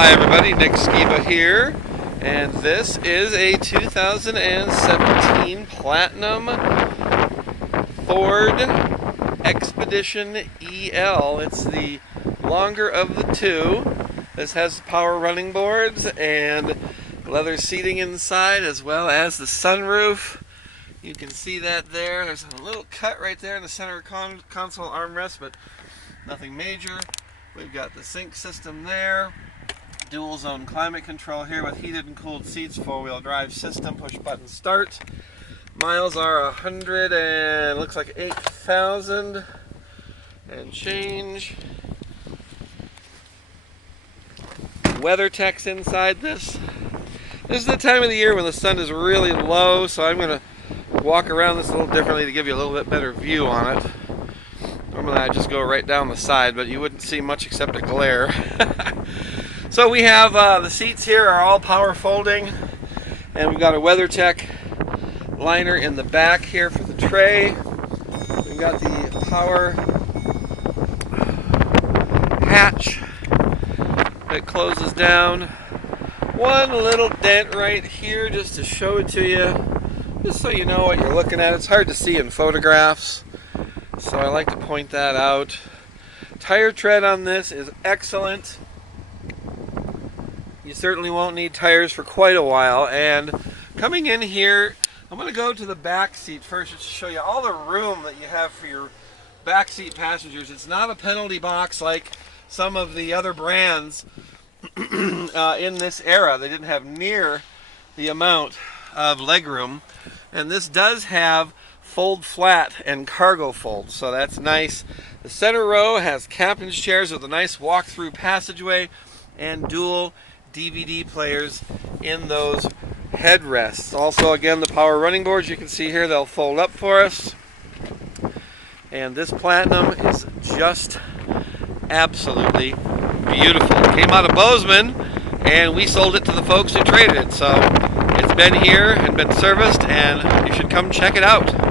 Hi everybody, Nick Skiba here, and this is a 2017 Platinum Ford Expedition EL. It's the longer of the two. This has power running boards and leather seating inside, as well as the sunroof. You can see that there. There's a little cut right there in the center console armrest, but nothing major. We've got the sync system there. Dual zone climate control here with heated and cooled seats, 4-wheel drive system, push button start. Miles are 100 and looks like 8,000 and change. Weather tech's inside this. This is the time of the year when the sun is really low, so I'm going to walk around this a little differently to give you a little bit better view on it. Normally I just go right down the side, but you wouldn't see much except a glare. So we have the seats here are all power folding, and we've got a WeatherTech liner in the back here for the tray. We've got the power hatch that closes down. One little dent right here just to show it to you, just so you know what you're looking at. It's hard to see in photographs, so I like to point that out. Tire tread on this is excellent. You certainly won't need tires for quite a while. And coming in here, I'm going to go to the back seat first just to show you all the room that you have for your back seat passengers. It's not a penalty box like some of the other brands in this era. They didn't have near the amount of legroom. And this does have fold flat and cargo fold, so that's nice. The center row has captain's chairs with a nice walk-through passageway and dual DVD players in those headrests. Also, again, the power running boards you can see here, they'll fold up for us. And this Platinum is just absolutely beautiful. It came out of Bozeman, and we sold it to the folks who traded it. So it's been here and been serviced, and you should come check it out.